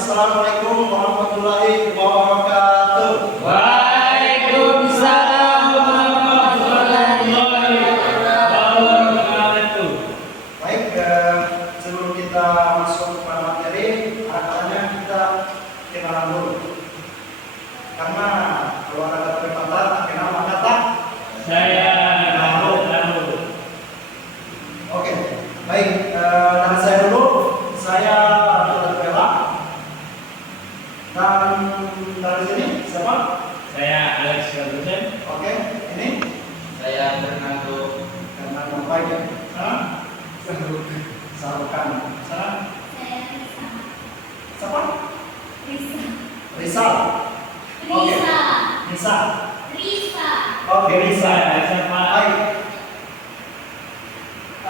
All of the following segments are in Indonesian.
Assalamualaikum warahmatullahi wabarakatuh. Waalaikumsalam warahmatullahi wabarakatuh. Baik, sebelum kita masuk pada materi, harapannya kita kenalan dulu. Karena kalau ada kata pepatah, kenal maka tak Saya tahu. Oke, baik. Dari saya dulu, saya Abdul Bella. Dan dari sini siapa? Saya Alex Ferguson. Oke, ini Saya Fernando. karena baik ya. Sarukan. Sana. Siapa? Rizal. Oke. Risa. Oke, Risa. Siapa? Baik.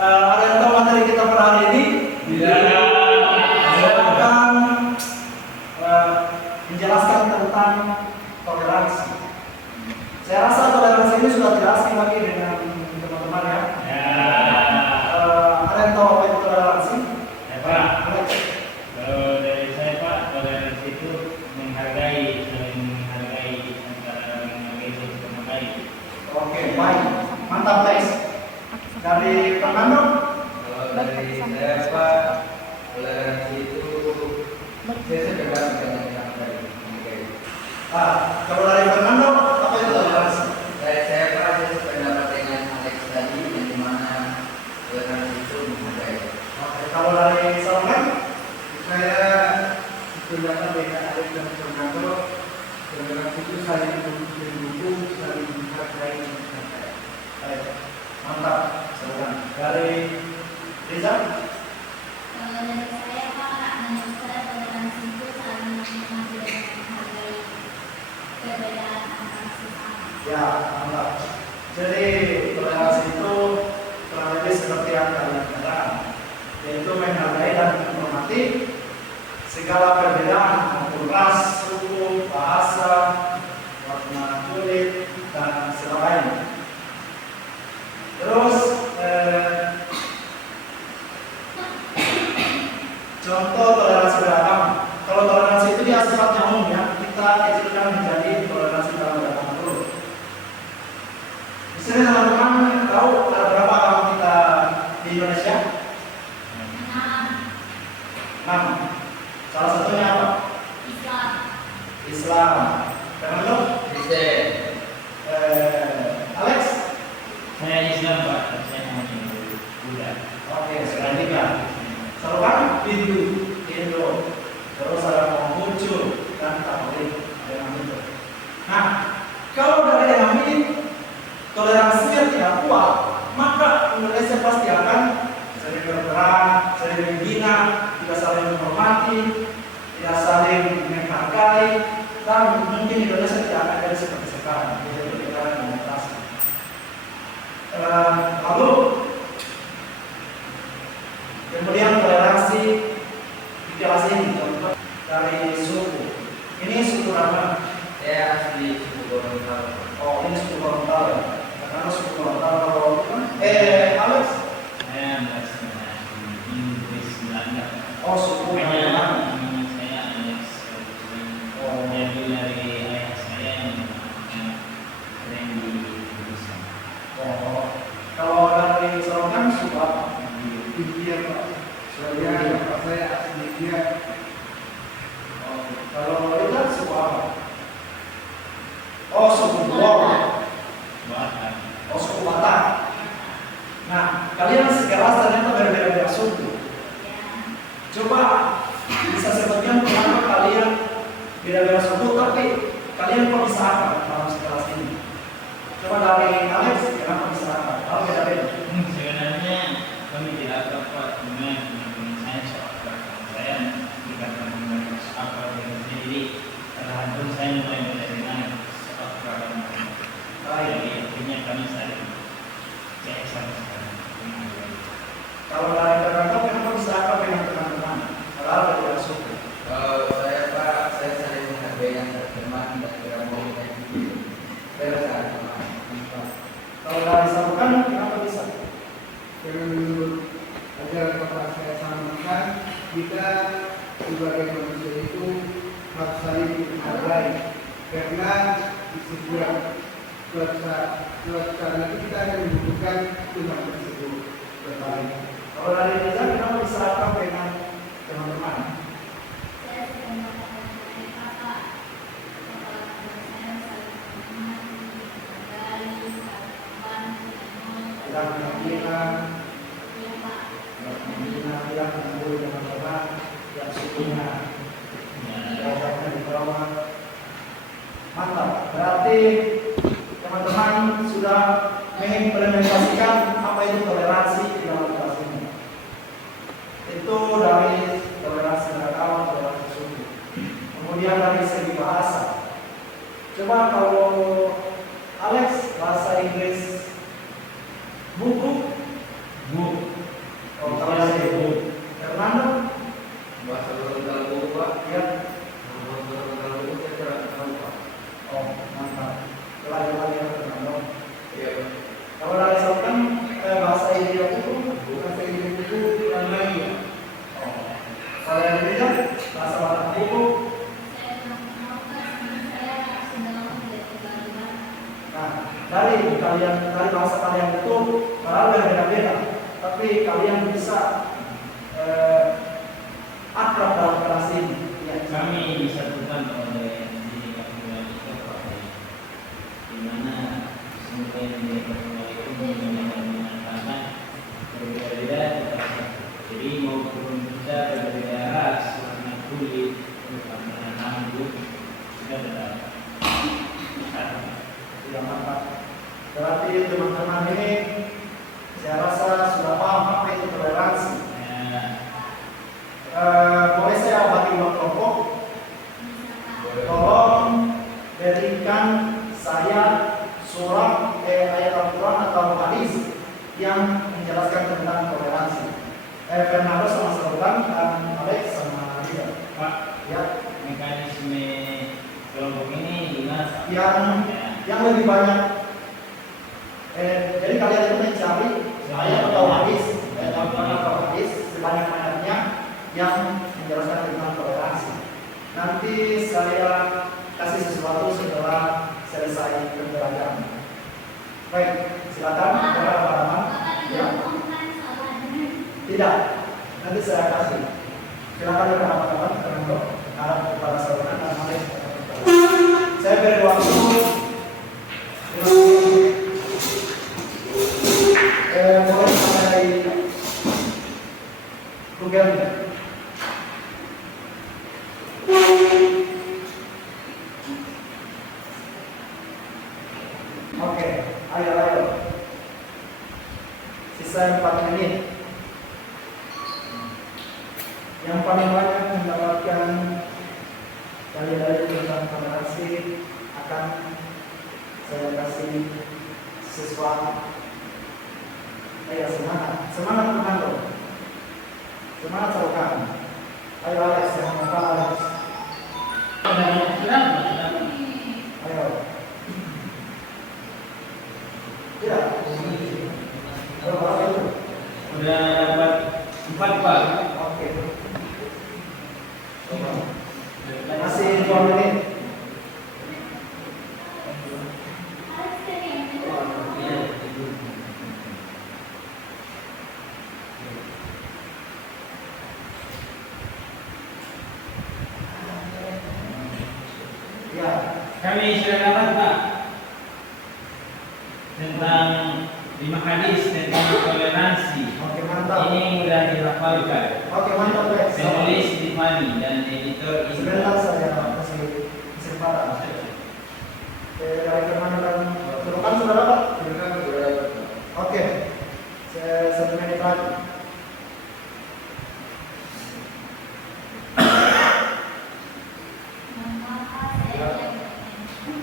Ada yang tahu materi kita pada hari ini? Tidak. Saya akan menjelaskan tentang toleransi. Saya rasa toleransi ini sudah tidak asing lagi dengan teman-teman ya. Ada yang tahu apa itu toleransi? Pak. Alex. Kalau dari saya Pak, toleransi itu menghargai, saling menghargai antara menghargai satu sama lain. Oke, baik. Mantap, guys. Dari Fernando? Kalau dari saya Pak, toleransi itu saya sekedar menghargai. Kalau dari Fernando, apa itu toleransi? Dari saya Pak, saya sependapat dengan Alex tadi, yang dimana toleransi itu menghargai. Oke, kalau dari Salman? Saya sependapat dengan Alex dan Fernando. Toleransi itu saling mendukung, saling menghargai. Baik. Mantap. Salman. Dari Riza? Ya, mantap. Jadi toleransi itu kurang lebih seperti yang kalian katakan, yaitu menghargai dan menghormati segala perbedaan maupun ras, suku, bahasa, warna kulit, dan sebagainya. Terus contoh toleransi beragama. Kalau toleransi itu dia sifatnya umum ya, kita kecilkan menjadi toleransi dalam beragama dulu. Di sini teman-teman tahu ada berapa agama kita di Indonesia? 6. Salah satunya apa? Islam. Fernando? Kristen. Alex? Saya Islam Pak, saya hanya Buddha. Oke, selanjutnya. Sarukan? Hindu. Terus ada Konghucu dan Katolik. Ada yang itu. Nah, kalau dari yang ini toleransinya tidak kuat, maka Indonesia pasti akan sering berperang, sering menghina, tidak saling menghormati, tidak saling menghargai, dan mungkin Indonesia tidak akan jadi seperti sekarang, yaitu negara demokrasi. Lalu kemudian toleransi di kelas ini contoh dari suku. Ini suku apa? Saya asli suku Gorontalo. Oh, ini suku Gorontalo ya. Karena suku Gorontalo kalau Alex. Saya bahasa Inggris Belanda. Oh, suku Makanya Belanda. nama saya Alex Ferguson. Jadi dari ayah saya yang sering di Indonesia. Oh, kalau dari Sorokan suku apa? India Pak. Saya Pak, saya asli India. Oh, kalau Rita suku apa? Oh, suku Bor. Batak. Oh, suku Batak. Nah, kalian sekelas ternyata berbeda-beda suku. Coba bisa sebutkan kenapa kalian beda-beda suku, tapi kalian kok bisa apa dalam sekelas ini? Coba dari Alex, kenapa bisa apa? Kalau beda-beda. Sebenarnya kami tidak dapat dengan saya soal saya dikatakan mereka apa dengan sendiri. Terhadap saya mulai menerima soal keragaman. Jadi artinya kami saling cek sama sekali. Kalau dari Fernando, kenapa bisa apa dengan teman-teman? kita sebagai manusia itu harus saling menghargai, karena di setiap suasana itu kita akan membutuhkan Tuhan tersebut. Baik. Kalau dari Reza, kenapa diserahkan dengan teman-teman? Saya sudah mengatakan kepada kakak, kepala saya saling menghargai, saling membantu, Tidak menyakitkan, iya Pak. tidak mengganggu teman-teman yang sukunya. Derajatnya di bawah. Mantap. Berarti teman-teman sudah mengimplementasikan apa itu toleransi di dalam kelas ini. Itu dari toleransi beragama, toleransi suku. Kemudian dari segi bahasa. Coba kalau Alex bahasa Inggris buku, oh kalau dari buku. Fernando, Bahasa dalam buku Pak. ya. Bahasa dalam buku saya kurang tahu Pak. Oh mantap. Lagi-lagi Fernando. Iya Pak. Kalau dari Sultan bahasa India buku, bahasa India buku dan lainnya. Oh. Kalau yang India bahasa Batak buku. Saya sudah mengenalkan saya sudah lama tidak tinggal di mana. Nah, dari bahasa kalian itu padahal berbeda-beda, tapi kalian bisa akrab dalam kelas ini. Ya. Kami disatukan oleh diri kami itu di mana semua yang diperlukan itu mengatakan berbeda-beda. Jadi maupun kita berbeda ras, warna kulit, warna rambut, sudah ada. Tidak mantap. Berarti teman-teman ini saya rasa sudah paham apa itu toleransi. Boleh saya bagi dua kelompok? Tolong berikan saya surah ayat Al-Quran atau hadis yang menjelaskan tentang toleransi. Fernando sama Sultan dan Alex sama Rida. Pak, Ya, mekanisme kelompok ini gimana? yang lebih banyak. Jadi kalian itu mencari ayat atau hadis, Al-Quran atau hadis sebanyak-banyaknya yang menjelaskan tentang toleransi. Nanti saya kasih sesuatu setelah selesai pembelajaran. Baik, silakan teman-teman. Ya. Tidak, nanti saya kasih. Silakan teman-teman untuk harap kepada saudara dan Alex. Saya beri waktu 5 menit. Mulai sampai Google-nya. Oke, ayo. Sisa 4 menit. Yang paling banyak mendapatkan dalil-dalil tentang toleransi akan saya kasih sesuatu. Ayo semangat Fernando. Semangat Sultan. Ayo Alex, yang mau Alex. Ayo. Ya. Berapa itu? Udah dapat 4 Pak. Oke. Masih 2 menit. Ya. Kami sudah dapat Pak tentang 5 hadis tentang toleransi. Oke, mantap. Ini mudah dihafalkan. Oke, mantap guys. Penulis Tiffany dan editor Sebentar saya kasih kesempatan. Dari Fernando dan Sultan sudah dapat? Oke. Saya 1 menit lagi.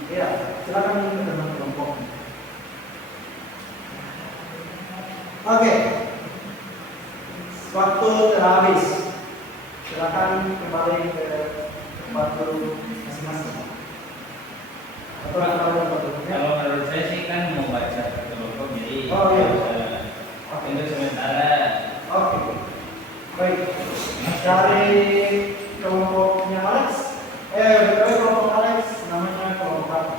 Ya, silakan teman kelompok. Oke. Waktu telah habis. Silakan kembali ke tempat masing-masing. Atau Kalau menurut saya sih kan mau baca kelompok jadi Oh, iya. untuk sementara Oke. Baik. Dari kelompoknya Alex, dari kelompok Alex namanya kelompok apa?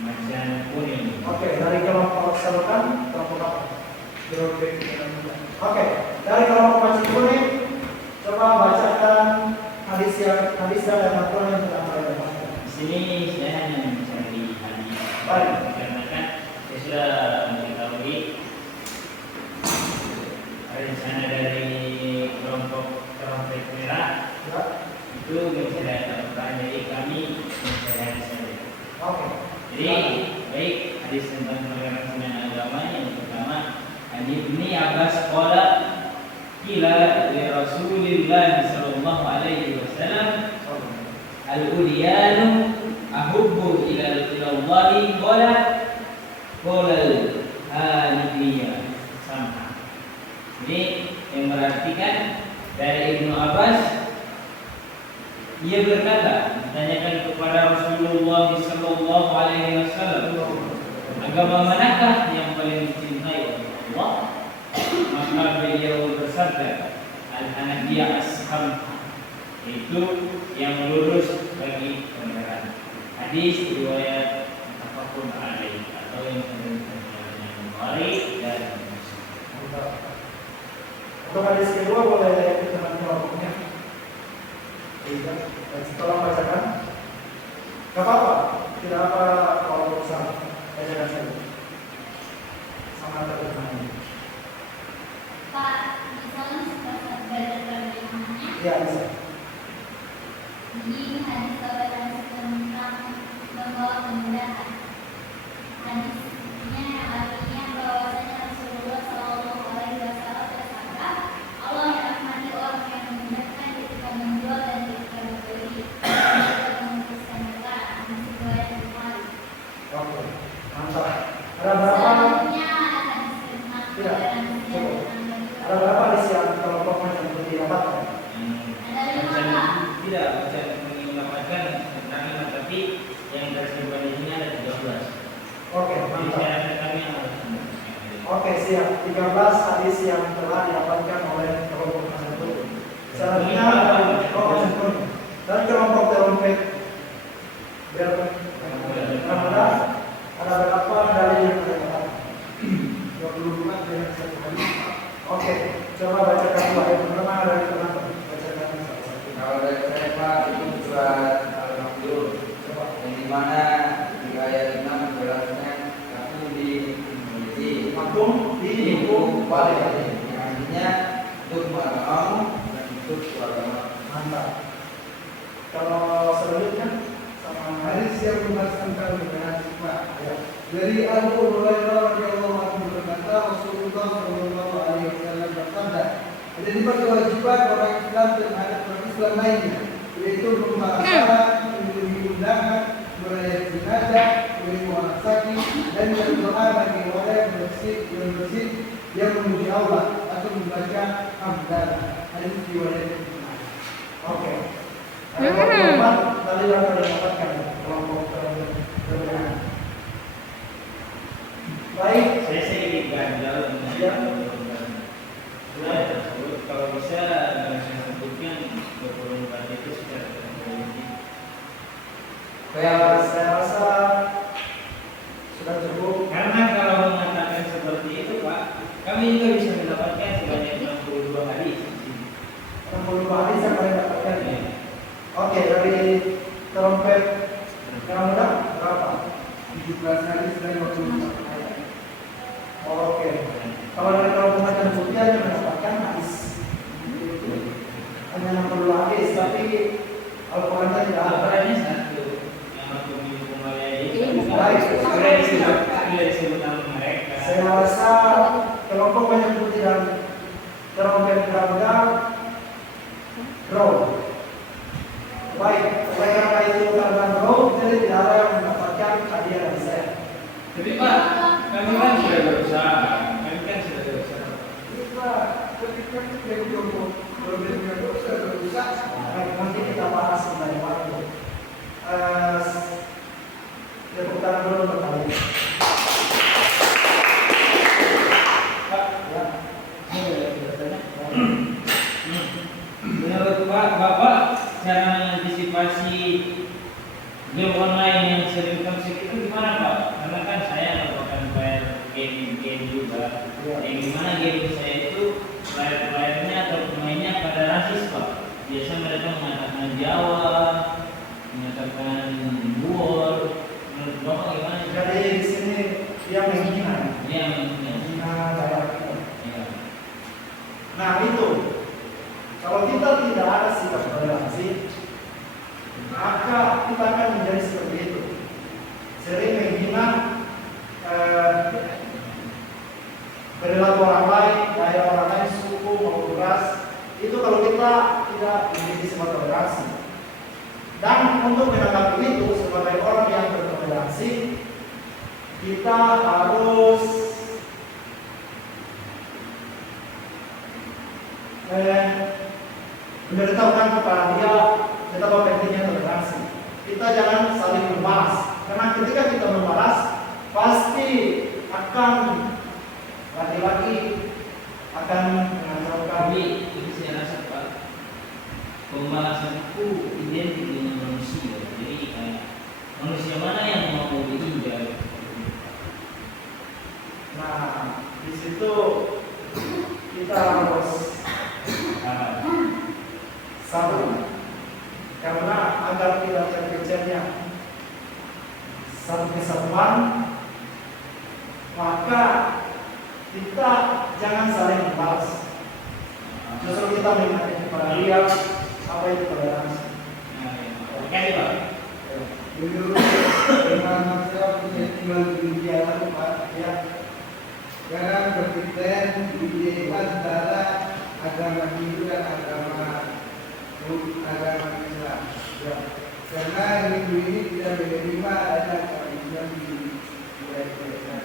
Macan kuning. Oke, dari kelompok Selokan kelompok apa? Oke, dari kelompok Macan Kuning, coba bacakan hadis dan Al-Quran yang telah saya bacakan. Di sini saya hanya mencari hadis. Baik. Karena kan saya sudah mengetahui di sana dari kelompok merah Ya. itu mencari Al-Quran, jadi kami mencari hadis saja. Oke. Jadi baik hadis tentang perkara agama yang pertama, Ibnu Abbas qala qila li Rasulillah sallallahu alaihi wasallam al-udyanu ahubbu ila Allah qala al-hanifiyah sama. Ini yang berartikan dari Ibnu Abbas, ia berkata, ditanyakan kepada Rasulullah sallallahu alaihi wasallam, agama manakah yang paling dicintai oleh Allah? Maka beliau bersabda, al-hanafiyah as-samha, itu yang lurus bagi kebenaran. Hadis riwayat muttafaqun alaih atau yang diriwayatkan oleh Bukhari dan Muslim. Untuk hadis kedua boleh teman kelompoknya. Iya, tolong bacakan. Gak apa-apa, tidak apa kalau berusaha. Bacakan saja. Sama terjemahannya. Pak, bisa baca terjemahannya? Iya, bisa. Jadi hadis kabar tentang membawa kemudahan. Hadisnya artinya bahwasanya Rasulullah Shallallahu Alaihi Wasallam bersabda, Allah yang rahmati orang yang memudahkan ketika menjual dan ketika membeli, ketika memutuskan negara. Hadis riwayat Bukhari. Oke, mantap. Ada berapa? Selanjutnya hadis tentang Tidak, toleransi dan cukup. tentang Ada berapa hadis yang kelompok Macan Putih dapatkan? Ada lima, Pak. Tidak, bukan mendapatkan tentang lima, tapi yang tersimpan di sini ada 13. Oke, Jadi mantap. saya rasa kami harus memutuskan. Oke, siap. 13 hadis yang telah didapatkan oleh kelompok Macan Putih. Selanjutnya Macan Kuning. Dan kelompok Terompet Ramadan. Ada berapa dalil yang terdapat? 24 dan 1 hadis. Oke, coba bacakan dua. Yang pertama dari teman-teman. Bacakan satu-satu. Kalau dari saya Pak, itu surat Al-Makhdur, Coba. yang dimana di ayat 6 jelasnya aku di Makum di hukum balik, balik. yang artinya untuk agamamu dan untuk agama. Mantap. Kalau selanjutnya sama Hadis yang membahas tentang kebenaran Pak. Ya. Dari Abu Hurairah radhiyallahu anhu berkata, Rasulullah sallallahu alaihi wasallam bersabda, ada 5 kewajiban orang Islam terhadap orang Islam lainnya, yaitu berpuasa, memenuhi undangan, merayat jenazah, menerima orang sakit, dan berdoa bagi orang yang bersih yang memuji Allah atau membaca hamdalah. Hadis riwayat Bukhari. Oke. Ada kelompok tadi yang akan didapatkan kelompok berbeda. Baik. Saya ingin ganjal Ya. Sudah tersebut, kalau bisa saya sebutkan 24 itu secara terperinci. Saya rasa sudah cukup. Karena kalau mengatakan seperti itu Pak, kami juga bisa mendapatkan sebanyak 62 hadis di sini. 62 hadis yang kalian dapatkan. Ya. Oke, dari terompet yang muda berapa? 17 hadis dan 24 ayat. Oke. Kalau dari kelompok Macan Putih hanya mendapatkan hadis. Hanya 60 hadis, tapi Al-Qurannya tidak ada. Al-Qurannya satu yang aku miliki kembali Baik. sudah disebut nama mereka. Saya rasa kelompok Macan Putih dan terompet muda draw. Baik, oleh karena itu karena draw, jadi tidak ada yang mendapatkan hadiah dari saya. Tapi Pak, kami kan sudah berusaha. Kami kan sudah berusaha. Pak, ketika yang kelompok berbeda dosa berusaha. Baik, nanti kita bahas mengenai waktu. Tepuk tangan dulu untuk kalian. Pak, Ya. ini boleh bertanya? kita tidak ada sikap toleransi, maka kita akan menjadi seperti itu. Sering menghina perilaku orang lain, gaya orang lain, suku maupun ras. Itu kalau kita tidak memiliki sifat toleransi. Dan untuk menanggapi itu sebagai orang yang bertoleransi, kita harus memberitahukan kepada dia betapa pentingnya toleransi. Kita jangan saling membalas, karena ketika kita membalas pasti akan lagi-lagi akan mengacaukan. Tapi itu saya rasa Pak, pembalasan itu identik dengan manusia. Jadi manusia mana yang mau diinjak? Nah, di situ kita harus sabar, karena agar tidak terpecahnya satu kesatuan, maka kita jangan saling membalas. Justru kita mengingatkan kepada dia apa itu toleransi. Oke Pak. Dulu memang saya punya tinggal di India lalu Pak, ya. Sekarang berpikir di antara agama Hindu dan agama Islam. Ya. Karena Hindu ini tidak menerima ada agama Islam di wilayah kita.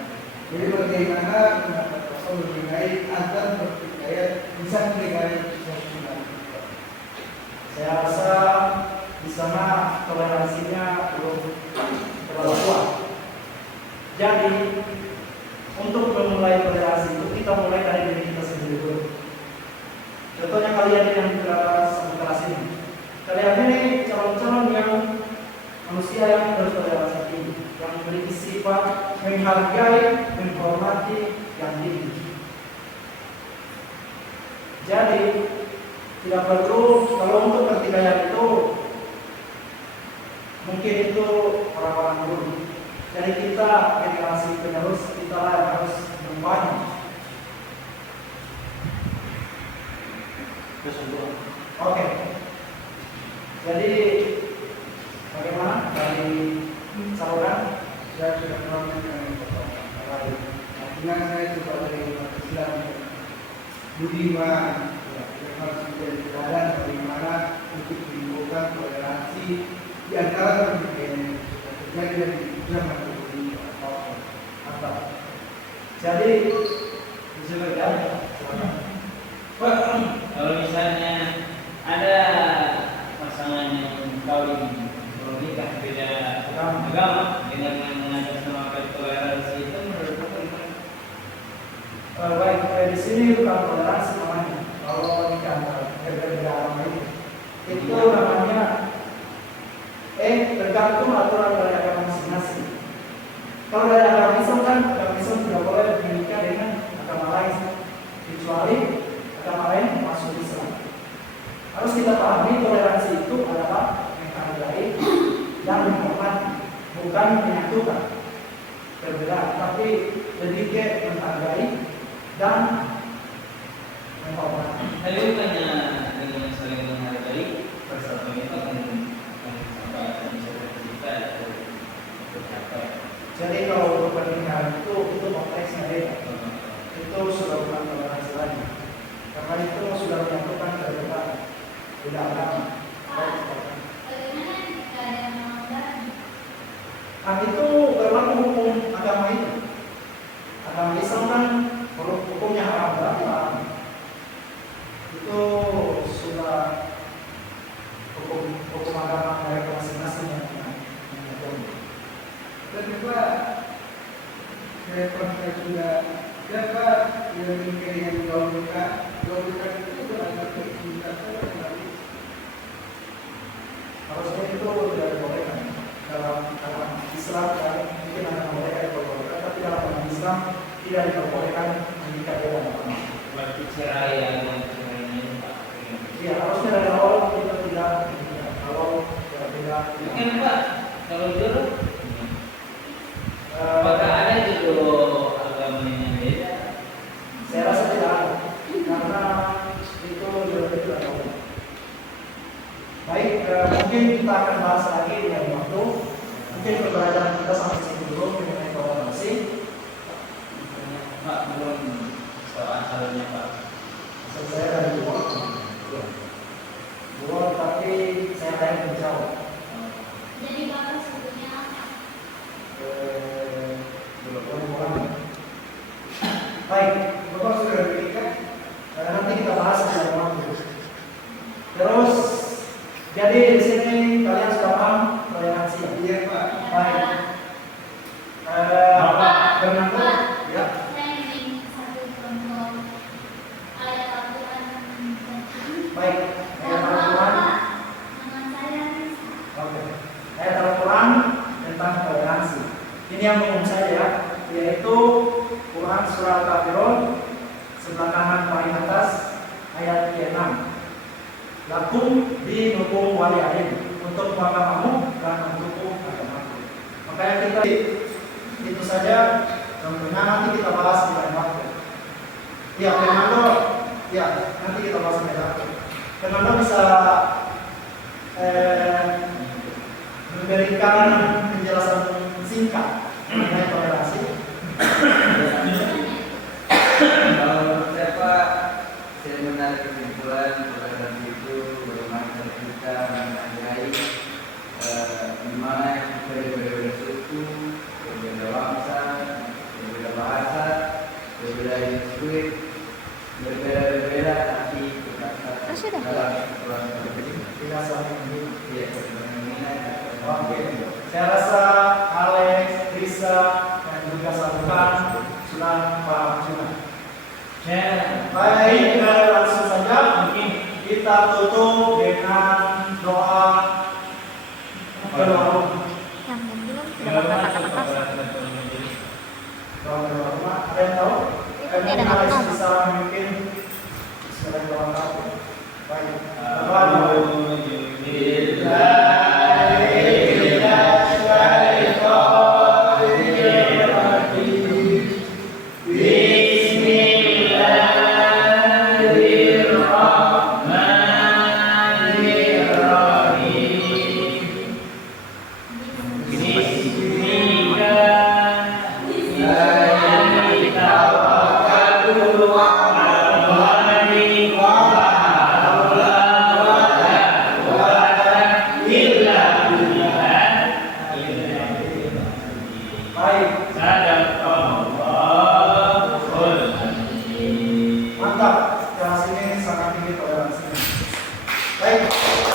Jadi bagaimana pendapat Rasul mengenai agar berpercaya bisa menegakkan Islam? Saya rasa di sana toleransinya belum terlalu kuat. Jadi untuk memulai toleransi itu kita mulai dari diri kita sendiri dulu. Contohnya kalian yang kelas ini, kalian ini calon-calon yang manusia yang bertoleransi tinggi, yang memiliki sifat menghargai, menghormati yang tinggi. Jadi tidak perlu, kalau untuk pertikaian itu mungkin itu orang-orang dulu. Jadi kita generasi penerus kita harus membangun. Oke. Jadi bagaimana dari saluran? Saya sudah melakukan artinya saya sebagai umat Islam budiman, harus menjadi jalan bagaimana untuk menimbulkan toleransi di antara perbedaan yang terjadi di zaman ini atau apa. Jadi bisa berjalan. Kalau misalnya ada pasangan yang kawin menikah beda agama dengan mengatasnamakan toleransi, itu menurut Bapak gimana? Baik, di sini bukan toleransi namanya. Kalau nikah berbeda agama itu namanya tergantung aturan dari agama masing-masing. Kalau dari agama Islam kan, agama Islam tidak boleh menikah dengan agama lain kecuali agama lain masuk Islam. Harus kita pahami toleransi itu adalah menghargai dan menghormati, bukan menyatukan perbedaan, tapi lebih ke menghargai dan menghormati. Tapi bukannya dengan saling menghargai persatuan itu akan sampai bisa tercipta atau tercapai. Jadi kalau untuk pernikahan itu konteksnya beda. Itu sudah bukan toleransi lagi, karena itu sudah menyatukan perbedaan beda agama. Bagaimana jika ada yang melanggar? Nah itu berlaku hukum agama itu. Agama Islam kan hukumnya haram berapa? Itu sudah hukum agama mereka masing-masing yang mengatur. Dan juga saya pernah sudah siapa yang menikah dengan gaul nikah itu beragam cinta Harusnya itu tidak dibolehkan dalam agama Islam, dan mungkin agama mereka diperbolehkan, tapi dalam agama Islam tidak diperbolehkan menikah dengan agama. Berarti cerai yang ini Pak. Iya, harusnya dari awal kita tidak menikah. Kalau tidak Mungkin Pak, kalau jodoh, apakah ada jodoh agama yang beda? saya rasa tidak ada, karena mungkin kita akan bahas lagi di lain waktu. Mungkin pembelajaran kita sampai sini dulu mengenai toleransi. Pak, belum soal calonnya Pak. Saya dari dua, tapi saya tanya menjawab. Jadi Bapak sebetulnya apa? Baik, Bapak sudah berikan. Nanti kita bahas di lain waktu. Terus, jadi di sini kalian sudah paham toleransi? Iya Pak. Baik. Pak, Fernando, Pak, ya. saya ingin satu contoh ayat Al-Quran. Baik. Ayat Nama Al-Quran. Bapak, nama saya Risa. Oke. Ayat Al-Quran tentang toleransi. Ini yang umum saja, yaitu Quran surah Al-Kafirun sebelah kanan paling atas ayat 6. Lakum dinukum waliyadin, untuk agamamu dan untukku agamaku. Makanya kita itu saja. Tentunya nanti kita bahas di lain waktu. Ya, Fernando. Ya, nanti kita bahas di lain waktu. Fernando bisa memberikan penjelasan singkat mengenai toleransi. Kalau menurut saya Pak, saya menarik kesimpulan toleransi itu bagaimana cara kita menghargai di mana kita berbeda suku, berbeda bangsa, berbeda bahasa, berbeda institut, berbeda tapi tetap dalam keluarga berbeda. Tidak saling membunuh. Iya, berbeda. Oke, saya rasa Alex, Risa, dan juga Sabukan sudah paham juga. Baik, langsung saja mungkin kita tutup dengan doa berdoa. Yang belum Bagaimana kata-kata Doa berdoa. Ada yang tahu? Ini ada Alex apa? bisa mungkin sekarang doa tahu. Baik. Baik. Mantap. Yang sini sangat tinggi toleransinya. Baik.